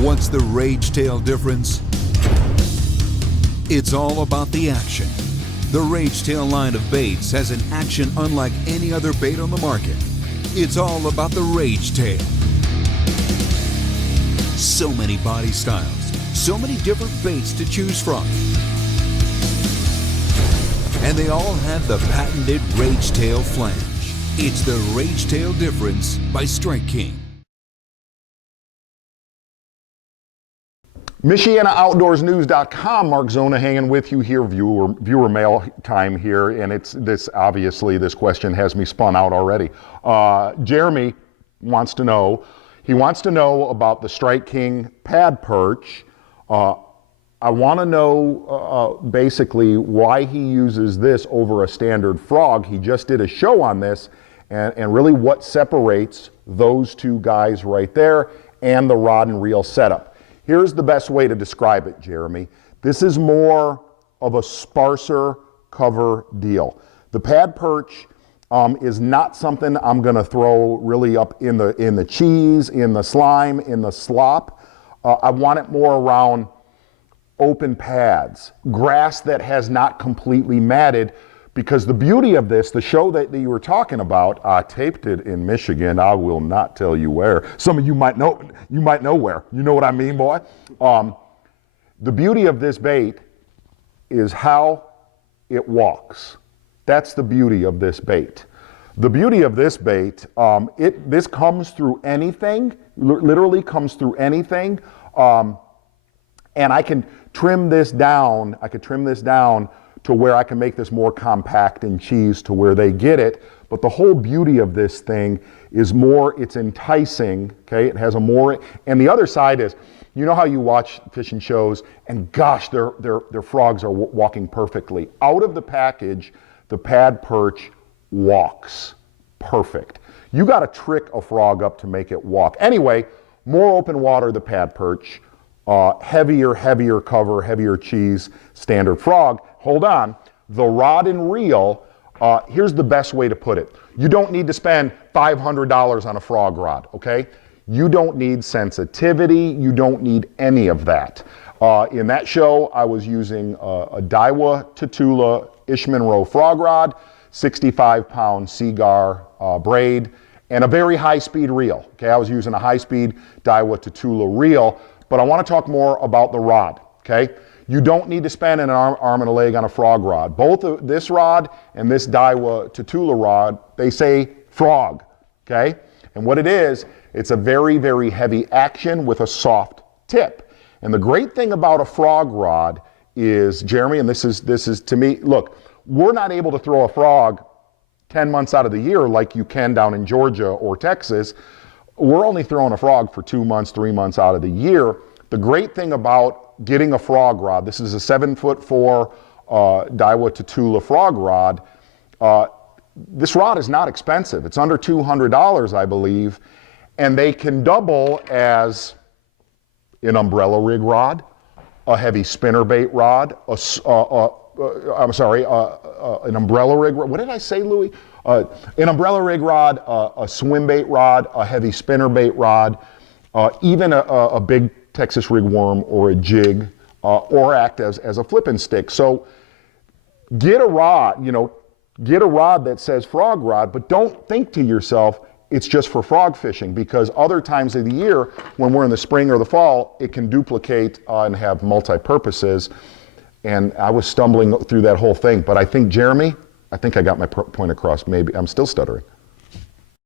What's the Rage Tail difference? It's all about the action. The Rage Tail line of baits has an action unlike any other bait on the market. It's all about the Rage Tail. So many body styles, so many different baits to choose from. And they all have the patented Rage Tail flange. It's the Rage Tail difference by Strike King. MichianaOutdoorsNews.com, Mark Zona hanging with you here, viewer mail time here, and it's this, obviously this question has me spun out already. Jeremy wants to know, he wants to know about the Strike King Pad Perch. I want to know basically why he uses this over a standard frog. He just did a show on this, and really what separates those two guys right there and the rod and reel setup. Here's the best way to describe it, Jeremy. This is more of a sparser cover deal. The Pad Perch is not something I'm gonna throw really up in the cheese, in the slime, in the slop. I want it more around open pads, grass that has not completely matted, because the beauty of this, the show that you were talking about, I taped it in Michigan. I will not tell you where. Some of you might know where. You know what I mean, boy? The beauty of this bait is how it walks. That's the beauty of this bait. The beauty of this bait, this comes through anything, literally comes through anything, and I can trim this down. I could trim this down to where I can make this more compact in cheese to where they get it. But the whole beauty of this thing is more, it's enticing, okay? It has a more, and the other side is, you know how you watch fishing shows and gosh, their frogs are walking perfectly. Out of the package, the Pad Perch walks perfect. You gotta trick a frog up to make it walk. Anyway, more open water, the Pad Perch, heavier cover, heavier cheese, standard frog. Hold on, the rod and reel, here's the best way to put it. You don't need to spend $500 on a frog rod, okay? You don't need sensitivity, you don't need any of that. In that show, I was using a Daiwa Tatula Ishmanrow frog rod, 65-pound Seagar braid, and a very high-speed reel, okay? I was using a high-speed Daiwa Tatula reel, but I wanna talk more about the rod, okay? You don't need to spend an arm and a leg on a frog rod. Both this rod and this Daiwa Tatula rod, they say frog, okay? And what it is, it's a very, very heavy action with a soft tip. And the great thing about a frog rod is, Jeremy, and this is to me, look, we're not able to throw a frog 10 months out of the year like you can down in Georgia or Texas. We're only throwing a frog for 2 months, 3 months out of the year. The great thing about getting a frog rod, this is a 7'4" Daiwa Tatula frog rod. This rod is not expensive. It's under $200, I believe, and they can double as an umbrella rig rod, a heavy spinnerbait rod, an umbrella rig rod. What did I say, Louie? An umbrella rig rod, a swim bait rod, a heavy spinnerbait rod, even a big Texas rig worm or a jig, or act as a flipping stick. So get a rod, get a rod that says frog rod, but don't think to yourself, it's just for frog fishing, because other times of the year, when we're in the spring or the fall, it can duplicate and have multi-purposes. And I was stumbling through that whole thing, but I think, Jeremy, I think I got my point across. Maybe I'm still stuttering.